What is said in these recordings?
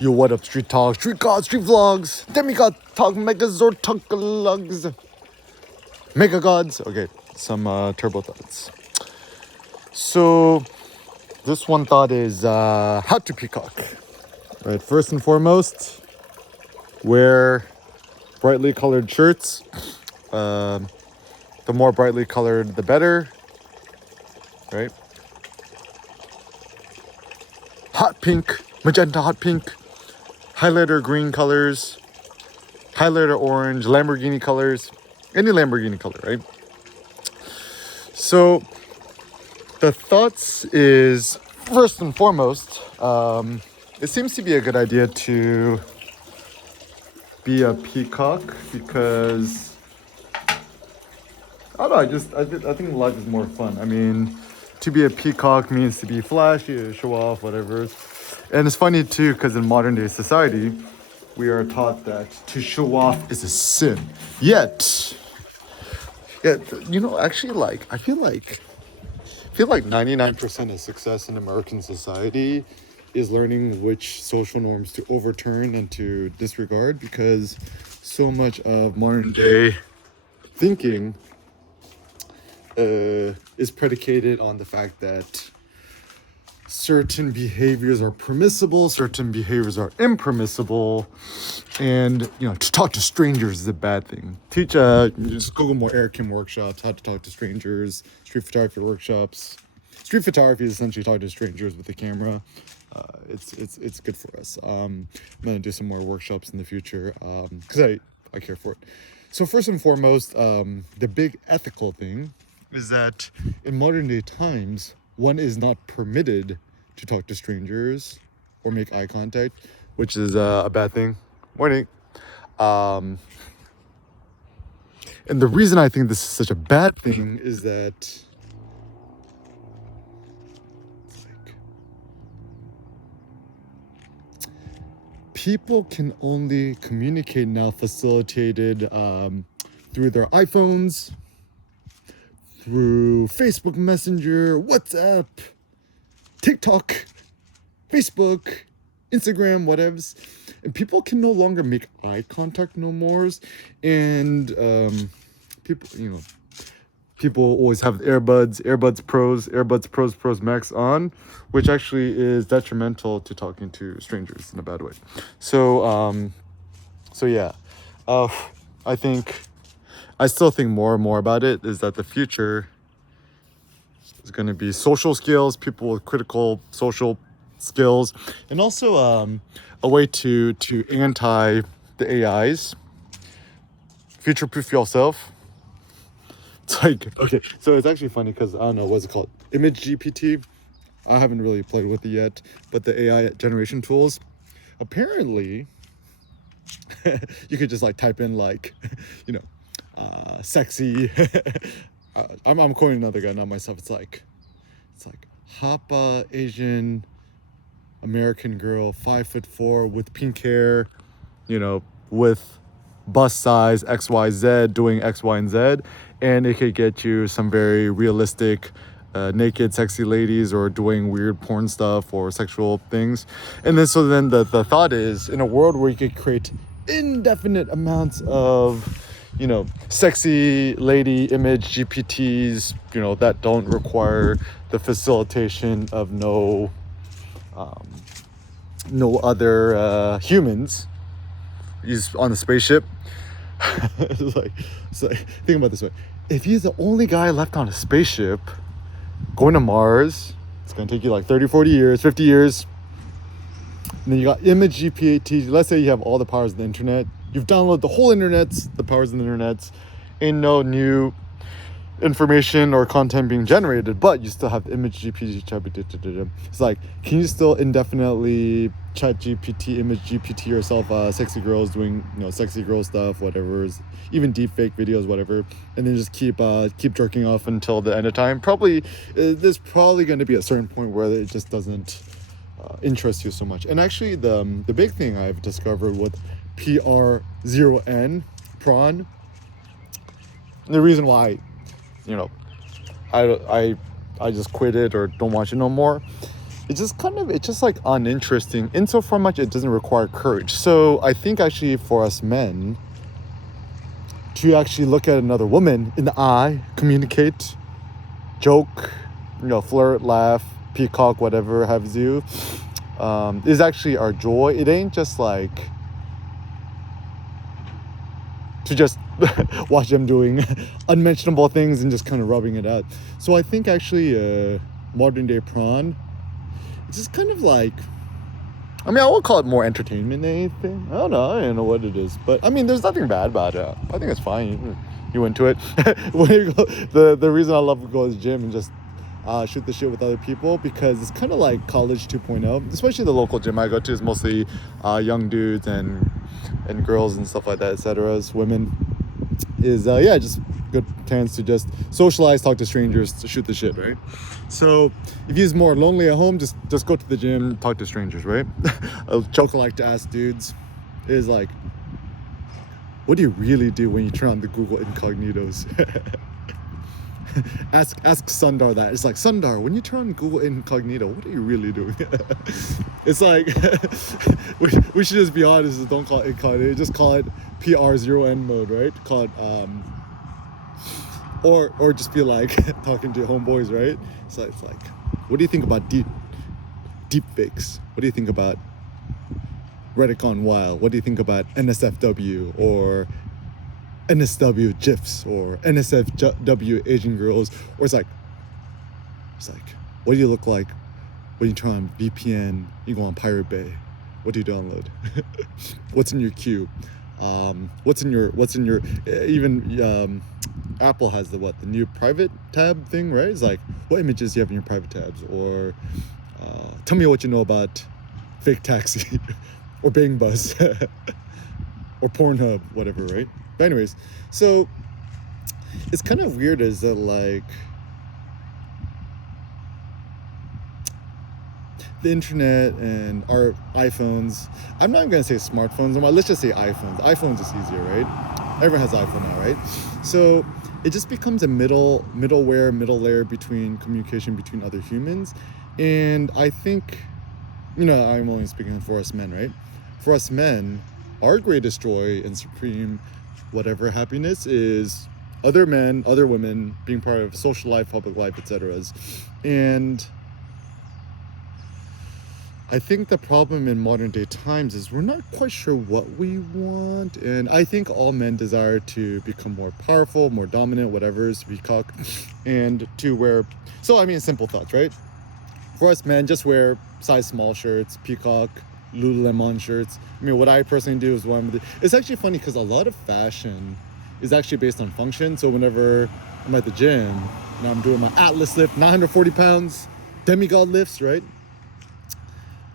Yo, what up, street talk, street gods, street vlogs, demigod talk, megazord talkalogs, mega gods. Okay, some turbo thoughts. So, this one thought is how to Peacock. Right, first and foremost, wear brightly colored shirts. The more brightly colored, the better. Right? Hot pink, magenta hot pink, highlighter green colors, highlighter orange, Lamborghini colors, any Lamborghini color, right? So the thoughts is, first and foremost, it seems to be a good idea to be a peacock because I don't know. I think life is more fun. I mean, to be a peacock means to be flashy, show off, whatever. And it's funny too because in modern day society, we are taught that to show off is a sin. Yet, actually, like I feel like 99% of success in American society is learning which social norms to overturn and to disregard because so much of modern day thinking is predicated on the fact that certain behaviors are permissible, certain behaviors are impermissible, and to talk to strangers is a bad thing. Just Google more Eric Kim workshops, how to talk to strangers, street photography workshops. Street photography is essentially talking to strangers with a camera. It's good for us. I'm gonna do some more workshops in the future because I care for it. So first and foremost, the big ethical thing is that in modern day times, one is not permitted to talk to strangers or make eye contact, which is a bad thing. Morning. And the reason I think this is such a bad thing is that people can only communicate now facilitated through their iPhones, through Facebook Messenger, WhatsApp, TikTok, Facebook, Instagram, whatevs. And people can no longer make eye contact no more. And people always have AirBuds Pros Max on, which actually is detrimental to talking to strangers in a bad way. So yeah, I still think more and more about it is that the future is going to be social skills, people with critical social skills, and also a way to anti the AIs, future-proof yourself. It's like, okay, so it's actually funny because I don't know, what's it called? Image GPT. I haven't really played with it yet, but the AI generation tools, apparently, you could just like type in like, sexy. I'm quoting another guy, not myself. It's like Hapa Asian American girl, 5'4" with pink hair, with bust size XYZ, doing X, Y, and Z, and it could get you some very realistic naked sexy ladies or doing weird porn stuff or sexual things. And then the thought is, in a world where you could create indefinite amounts of sexy lady image GPTs, that don't require the facilitation of no other humans, he's on the spaceship. it's like think about it this way: if he's the only guy left on a spaceship going to Mars, it's gonna take you like 30, 40 years, 50 years. And then you got image GPT. Let's say you have all the powers of the internet. You've downloaded the whole internet, the powers of the internet. Ain't no new information or content being generated, but you still have the image GPT. It's like, can you still indefinitely chat GPT, image GPT yourself, sexy girls doing sexy girl stuff, whatever, even deep fake videos, whatever, and then just keep jerking off until the end of time? Probably there's probably going to be a certain point where it just doesn't interest you so much. And actually the big thing I've discovered with PR0N prawn, the reason why I just quit it or don't watch it no more it's just like uninteresting insofar much it doesn't require courage. So I think actually for us men to actually look at another woman in the eye, communicate, joke, flirt, laugh, peacock, whatever have you, is actually our joy. It ain't just like to just watch them doing unmentionable things and just kind of rubbing it out. So I think actually modern day prawn, it's just kind of like, I mean, I would call it more entertainment than anything. I don't know what it is, but I mean, there's nothing bad about it. I think it's fine. You into it. When you go, the reason I love to go to the gym and just shoot the shit with other people, because it's kind of like college 2.0. Especially the local gym I go to is mostly young dudes and girls and stuff like that, etc. As women, is just good chance to just socialize, talk to strangers, to shoot the shit, right? So if you're more lonely at home, just go to the gym, talk to strangers, right? A joke I like to ask dudes is like, what do you really do when you turn on the Google Incognitos? ask Sundar that. It's like, Sundar, when you turn on Google Incognito, what are you really doing? It's like, we should just be honest and don't call it incognito, just call it PR0N mode, right? Call it or just be like talking to homeboys, right? So it's like, what do you think about deep fakes? What do you think about Reddit Gone Wild? What do you think about NSFW or NSW GIFs or NSFW Asian girls? Or it's like, what do you look like when you turn on VPN, you go on Pirate Bay? What do you download? What's in your queue? What's in your even Apple has the new private tab thing, right? It's like, what images do you have in your private tabs? Or tell me what you know about Fake Taxi or Bang Bus or Pornhub, whatever, right? But anyways, so it's kind of weird is that like the internet and our iPhones, I'm not even gonna say smartphones, let's just say iPhones. iPhones is easier, right? Everyone has iPhone now, right? So it just becomes a middle layer between communication between other humans. And I think, I'm only speaking for us men, right? For us men, our greatest joy and supreme whatever happiness is other men, other women being part of social life, public life, etc. And I think the problem in modern day times is we're not quite sure what we want. And I think all men desire to become more powerful, more dominant, whatever is peacock, and to wear, so I mean, simple thoughts, right? For us men, just wear size small shirts, peacock, Lululemon shirts. I mean, what I personally do is it's actually funny because a lot of fashion is actually based on function. So whenever I'm at the gym and I'm doing my Atlas lift, 940 pounds, demigod lifts, right?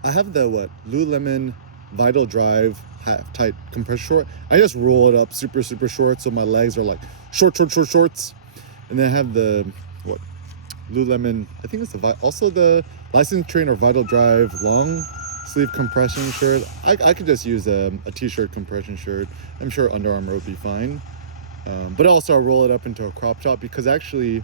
I have the Lululemon Vital Drive half tight compression short. I just roll it up super short, so my legs are like shorts. And then I have the Lululemon, I think it's also the License Trainer Vital Drive long sleeve compression shirt. I could just use a t-shirt compression shirt. I'm sure Under Armour would be fine. But also I roll it up into a crop top because actually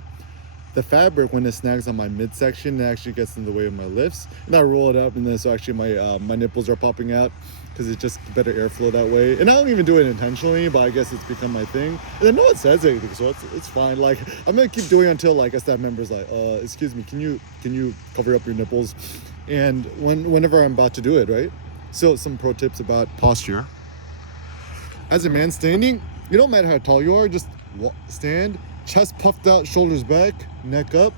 the fabric, when it snags on my midsection, it actually gets in the way of my lifts. And I roll it up, and then so actually my nipples are popping out because it's just better airflow that way. And I don't even do it intentionally, but I guess it's become my thing. And I know it says anything, so it's fine. Like, I'm gonna keep doing it until like a staff member's like, excuse me, can you cover up your nipples? And whenever I'm about to do it, right? So some pro tips about posture. As a man standing, it don't matter how tall you are, just stand, chest puffed out, shoulders back, neck up.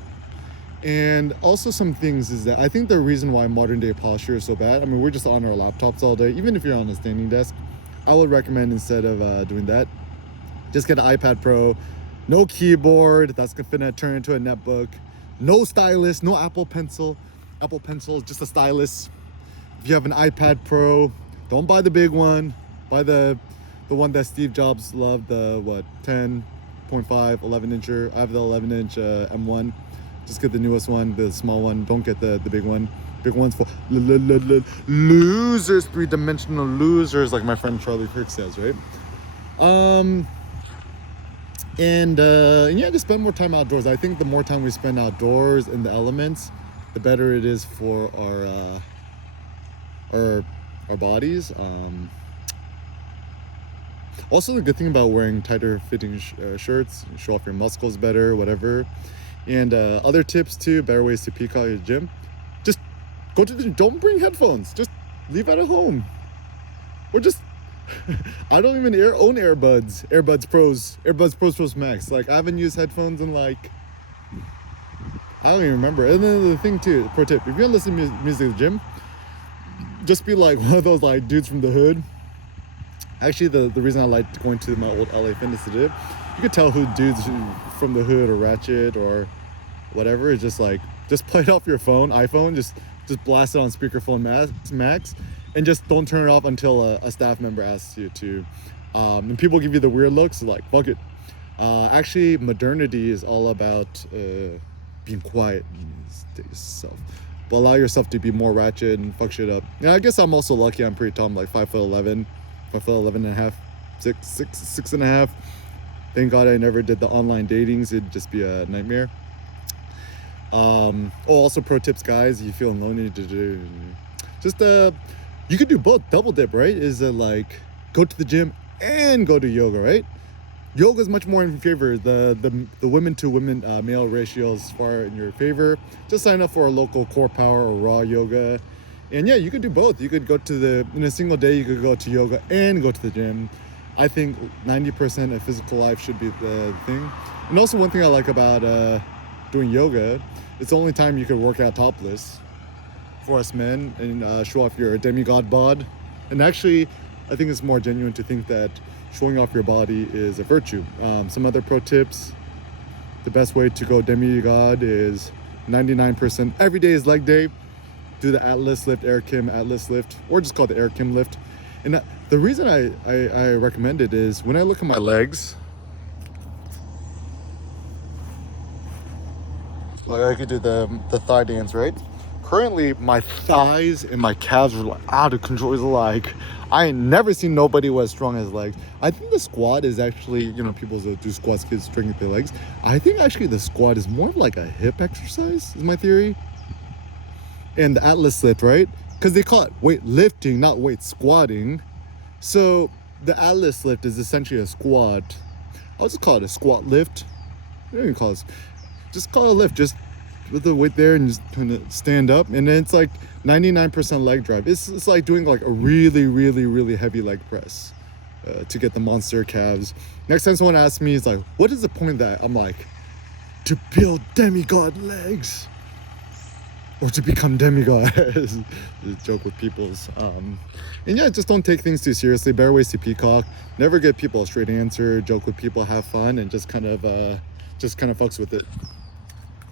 And also some things is that I think the reason why modern day posture is so bad, I mean, we're just on our laptops all day. Even if you're on a standing desk, I would recommend instead of doing that, just get an iPad Pro, no keyboard, that's gonna turn into a netbook, no stylus, no Apple Pencil, just a stylus. If you have an iPad Pro, don't buy the big one, buy the one that Steve Jobs loved, the 10.5, 11 incher. I have the 11 inch M1. Just get the newest one, the small one. Don't get the big one. Big one's for losers, three-dimensional losers, like my friend Charlie Kirk says, right? And yeah, just spend more time outdoors. I think the more time we spend outdoors in the elements, the better it is for our our bodies. Also, the good thing about wearing tighter fitting shirts, show off your muscles better, whatever. And other tips too, better ways to peacock your gym. Just go to the gym. Don't bring headphones. Just leave it at home. Or just, I don't even own earbuds. AirBuds Pros Max. Like, I haven't used headphones in like, I don't even remember. And then the thing too, pro tip, if you're gonna listen to music at the gym, just be like one of those like dudes from the hood. Actually, the reason I liked going to my old LA Fitness to do, you could tell who dudes from the hood or ratchet or whatever is just like, just play it off your iPhone, just blast it on speakerphone max, and just don't turn it off until a staff member asks you to. And people give you the weird looks, like, fuck it. Actually, modernity is all about being quiet and stay yourself. But allow yourself to be more ratchet and fuck shit up. Yeah, I guess I'm also lucky. I'm pretty tall. I'm like 5'11", 5'11 and a half, 6'6.5". Thank God I never did the online datings. It'd just be a nightmare. Also pro tips, guys, if you feeling lonely to do, just you could do both. Double dip, right? Is like go to the gym and go to yoga, right? Yoga is much more in favor. The women to women male ratio is far in your favor. Just sign up for a local core power or raw yoga. And yeah, you could do both. You could go to in a single day, you could go to yoga and go to the gym. I think 90% of physical life should be the thing. And also one thing I like about doing yoga, it's the only time you could work out topless for us men and show off your demigod bod. And actually, I think it's more genuine to think that showing off your body is a virtue. Some other pro tips, the best way to go demigod is 99% every day is leg day. Do the Atlas lift, Air Kim Atlas lift, or just call it the Air Kim lift. And the reason I recommend it is when I look at my legs, like I could do the thigh dance, right? Currently, my thighs and my calves are like out of control. It's like, I ain't never seen nobody with as strong as legs. I think the squat is actually, people do squats, kids strengthen their legs. I think actually the squat is more of like a hip exercise, is my theory. And the Atlas lift, right? Because they call it weight lifting, not weight squatting. So the Atlas lift is essentially a squat. I'll just call it a squat lift. Just call it a lift. Just with the weight there and just kind of stand up. And then it's like 99% leg drive. It's like doing like a really, really, really heavy leg press to get the monster calves. Next time someone asks me, it's like, what is the point of that? I'm like, to build demigod legs. Or to become demigods. Joke with people's. And yeah, just don't take things too seriously. Better ways to peacock. Never give people a straight answer. Joke with people, have fun, and just kind of fucks with it.